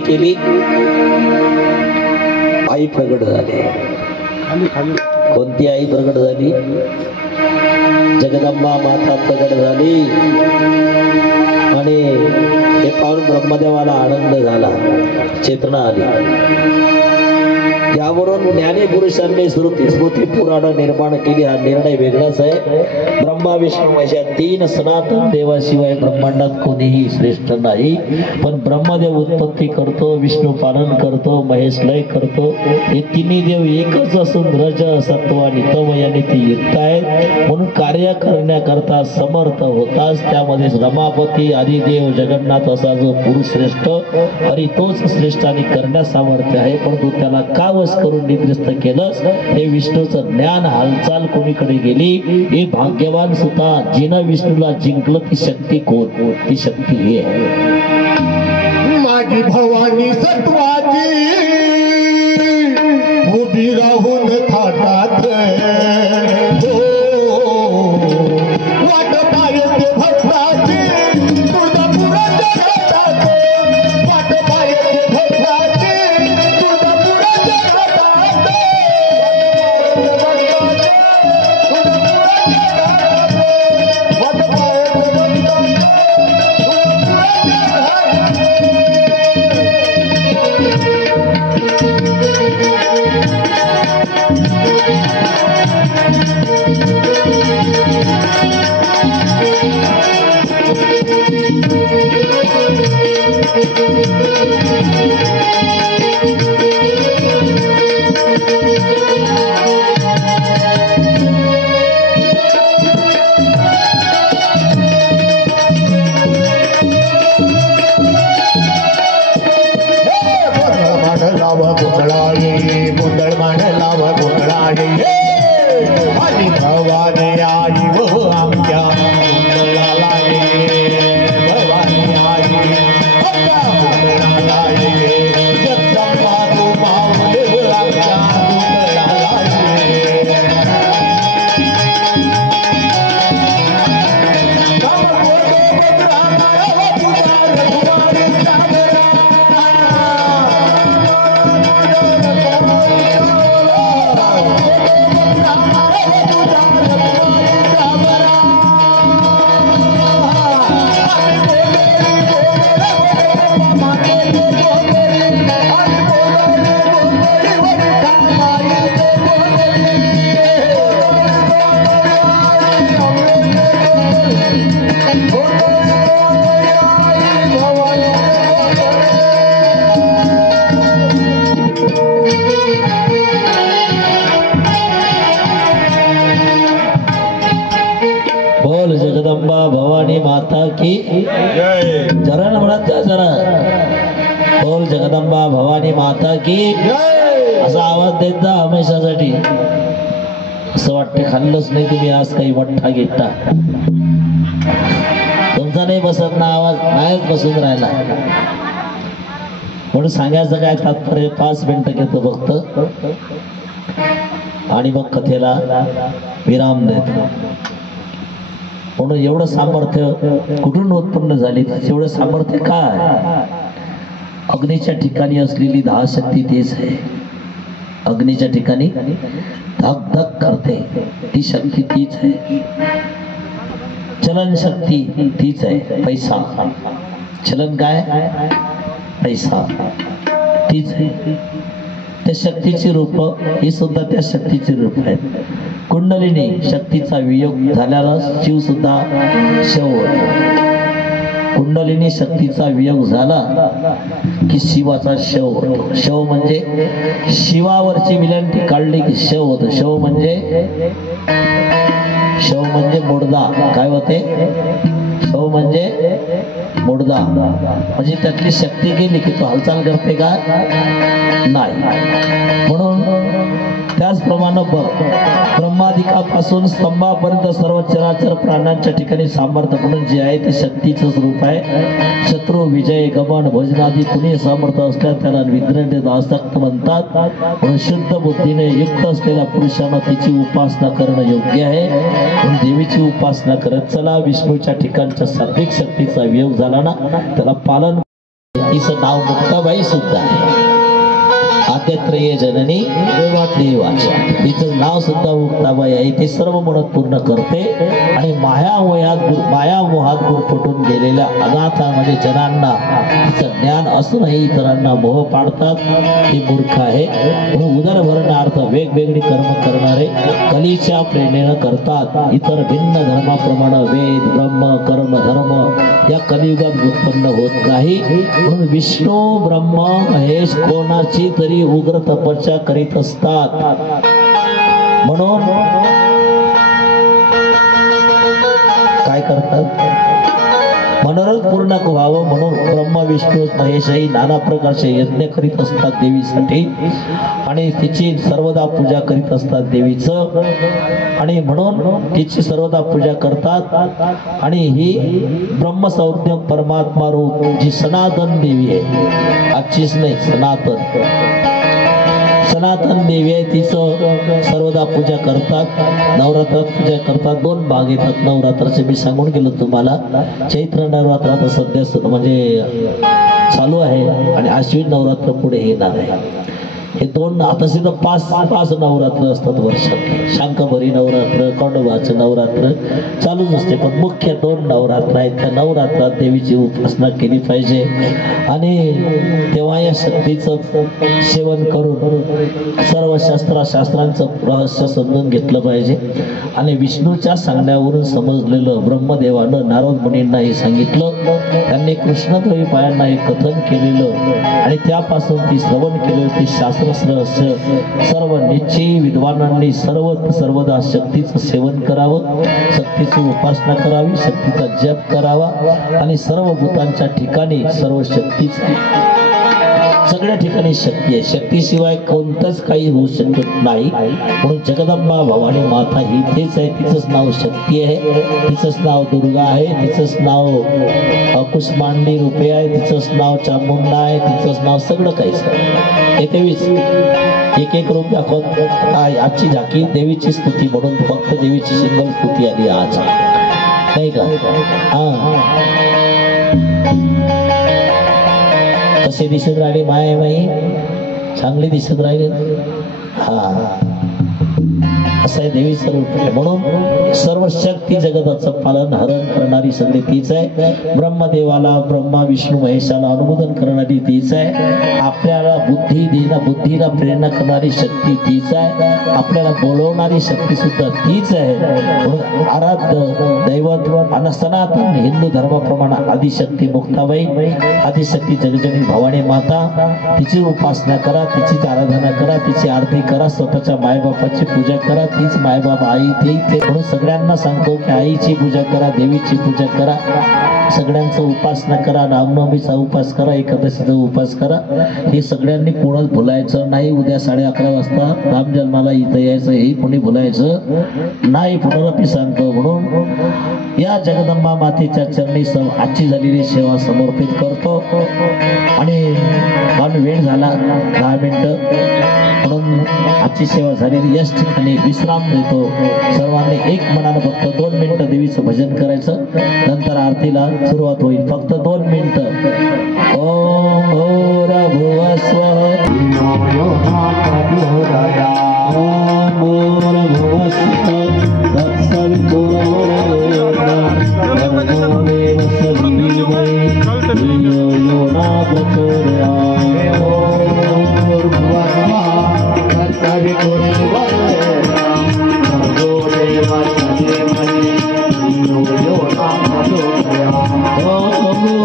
केली आई प्रगट झाली। कोणती आई प्रगट झाली? जगदंबा माता प्रगट झाली आणि हे पाहून ब्रह्मदेवाला आनंद झाला, चेतना आली। यावरून ज्ञानी पुरुषांनी श्रुती स्मृती पुराण निर्माण केली। हा निर्णय वेगळाच आहे। ब्रह्मा विष्णू अशा तीन सनातन देवाशिवाय ब्रह्मांडात कोणीही श्रेष्ठ नाही। पण ब्रह्मदेव उत्पत्ती करतो, विष्णू पालन करतो, महेश लय करतो। हे तिन्ही देव एकच असून रज सत्व आणि तम यांनी ती युक्त आहेत, म्हणून कार्य करण्याकरता समर्थ होताच। त्यामध्ये रमापती आदिदेव जगन्नाथ असा जो पुरुष श्रेष्ठ हरी तोच श्रेष्ठ आणि करण्यास सामर्थ्य आहे। परंतु त्याला का वश करून निद्रिस्त केलं? हे विष्णूचं ज्ञान हालचाल कोणीकडे गेली? हे भाग्यवान सुद्धा जिनं विष्णूला जिंकलं ती शक्ती कोण? ती शक्ती हे आहे माझी भवानी सत्वाची उभी राहून थाटात वाट पाहते भक्ताची तुळजापुराच्या घाटात, वाट पाहते भक्ताची तुळजापुराच्या घाटात, वाट पाहते भक्ताची गोंधळ मांडला व गोंधळाई माझी भवानी आई व आमच्या गोंधळाला भवानी आई गोंधळाला जगदंबा तू पावले व आमच्या जगदंबा भवानी माता की जय। जरा ना म्हणत जा जरा, बोल जगदंबा भवानी माता की जय असा आवाज देत जा हमेशासाठी। असं वाटतं खाल्लंच नाही तुम्ही आज काही वठ्ठा गिट्टा तुमचा नाही बसत ना आवाज, नाहीच बसून राहिला। म्हणून सांगायचं काय तात्पर्य, 5 मिनिटं घेतो फक्त आणि मग कथेला विराम देतो। म्हणून एवढं सामर्थ्य कुठून उत्पन्न झाली? एवढं सामर्थ्य काय? अग्नीच्या ठिकाणी असलेली 10 शक्ती तीच आहे। अग्नीच्या ठिकाणी धक धक करते ती शक्ती तीच आहे। चलन शक्ती तीच आहे। पैसा चलन काय? पैसा तीच आहे। त्या शक्तीची रूप ही सुद्धा त्या शक्तीची रूप आहेत। कुंडलिनी शक्तीचा वियोग झाल्याला शिव सुद्धा शव, कुंडलिनी शक्तीचा वियोग झाला की शिवाचा शव होतो. शव म्हणजे शिवावरची विलंटी काढली की शव होतं. शव म्हणजे मुडदा. काय होते? शव म्हणजे मुडदा. म्हणजे त्यातली शक्ती गेली की तो हालचाल करते का? नाही. म्हणून त्याचप्रमाणे ब्रह्मादिकापासून स्तंभापर्यंत सर्व चराचर प्राण्यांच्या ठिकाणी सामर्थ्य म्हणून जे आहे ते शक्तीचं स्वरूप आहे. शत्रू विजय गमन भजनादी कुणी सामर्थ्य असतात त्याला विद्रंडित आसक्त म्हणतात. म्हणून शुद्ध बुद्धीने युक्त असलेल्या पुरुषांना तिची उपासना करणं योग्य आहे. म्हणून देवीची उपासना करत चला. विष्णूच्या ठिकाणच्या सात्विक शक्तीचा वियोग झाला ना त्याला पालन. तिचं नाव मुक्ताबाई सुद्धा आहे. आद्यत्रय जननी देवाच्या. तिचं नाव सुद्धा मुक्ताबाई आहे. ते सर्व म्हणत पूर्ण करते आणि मायामोहात गुरफटून गेलेल्या अनाथामध्ये जनांना तिचं ज्ञान असूनही इतरांना मोह पाडतात. ती मूर्ख आहे. म्हणून उदरभरणार्थ वेगवेगळी कर्म करणारे कलीच्या प्रेरणेनं करतात. इतर भिन्न धर्माप्रमाणे वेद ब्रह्म कर्म धर्म या कलियुगात उत्पन्न होत नाही. म्हणून विष्णू ब्रह्म महेश कोणाची तरी उग्र तपस्या करीत असतात. म्हणून काय करतात? मनोरथ पूर्ण व्हावं म्हणून ब्रह्मा विष्णू महेशही नाना प्रकारचे यज्ञ करीत असतात देवीसाठी आणि तिची सर्वदा पूजा करीत असतात देवीचं. आणि म्हणून तिची सर्वदा पूजा करतात. आणि ही ब्रह्मसंज्ञ परमात्मा रूप जी सनातन देवी आहे, आजचीच नाही, सनातन देवी आहे, तिचं सर्वदा पूजा करतात. नवरात्रात पूजा करतात. 2 भाग येतात नवरात्राचे. मी सांगून गेलो तुम्हाला. चैत्र नवरात्र आता सध्या म्हणजे चालू आहे आणि आश्विन नवरात्र पुढे येणार आहे. हे 2 आता सिद्ध 5 नवरात्र असतात वर्षात. शांकभरी नवरात्र, खंडोबाचं नवरात्र चालूच असते. पण मुख्य 2 नवरात्र आहेत. त्या नवरात्रात देवीची उपासना केली पाहिजे आणि तेव्हा या शक्तीचं सेवन करून सर्व शास्त्रांचं रहस्य समजून घेतलं पाहिजे. आणि विष्णूच्या सांगण्यावरून समजलेलं ब्रह्मदेवानं नारद मुनींना हे सांगितलं. त्यांनी कृष्णद्वयी पायांना हे कथन केलेलं आणि त्यापासून ती श्रवण केलेलं ती शास्त्र सर्व निश्चयी विद्वानांनी सर्वदा शक्तीचं सेवन करावं, शक्तीची उपासना करावी, शक्तीचा जप करावा आणि सर्व भूतांच्या ठिकाणी सर्व शक्तीच सगळ्या ठिकाणी शक्ती आहे. शक्तीशिवाय कोणतंच काही होऊ शकत नाही. म्हणून जगदंबा भवानी माता ही तेच आहे. तिचंच नाव शक्ती आहे, तिचंच नाव दुर्गा आहे, तिचंच नाव कुष्मांडी रूपे आहे, तिचंच नाव चामुंडा आहे, तिचंच नाव सगळं काहीच आहे. तेवीस एक रूप दाखवत. आजची झाकी देवीची स्तुती म्हणून फक्त देवीची सिंगल स्तुती आली आज, नाही का? कसे दिसत राहिले माई? चांगली दिसत राहिले. असं आहे देवीचं रूप. म्हणून सर्व शक्ती जगताचं पालन हरण करणारी सगळी तीच आहे. ब्रह्मदेवाला ब्रह्मा विष्णू महेशाला अनुमोदन करणारी तीच आहे. आपल्याला बुद्धीला प्रेरणा करणारी शक्ती तीच आहे. आपल्याला बोलवणारी शक्ती सुद्धा तीच आहे. म्हणून आराध्य दैवत आणि सनातन हिंदू धर्माप्रमाणे आदिशक्ती मुक्ताबाई, आदिशक्ती जगजनी भवानी माता, तिची उपासना करा, तिचीच आराधना करा, तिची आरती करा, स्वतःच्या मायबापाची पूजा करा. तीच मायबाप आई ते म्हणून सगळ्यांना सांगतो की आईची पूजा करा, देवीची पूजा करा, सगळ्यांचा उपासना करा, रामनवमीचा उपास करा, एकादशीचा उपास करा. हे सगळ्यांनी कोणाला भुलायचं नाही. उद्या 11:30 वाजता राम जन्माला इथं यायचं, हे कोणी भुलायचं नाही. पुनरपी सांगतो. म्हणून या जगदंबा मातेच्या चरणी आजची झालेली सेवा समर्पित करतो. आणि वेळ झाला 10 मिनिटं, म्हणून आजची सेवा झालेली याच ठिकाणी विश्राम देतो. सर्वांनी एक मनानं फक्त 2 मिनिटं देवीचं भजन करायचं. नंतर आरतीला सुरुवात होईल. फक्त 2 मिनिटं. ओम भूर्भुवस्वः Oh,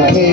प्रसन्न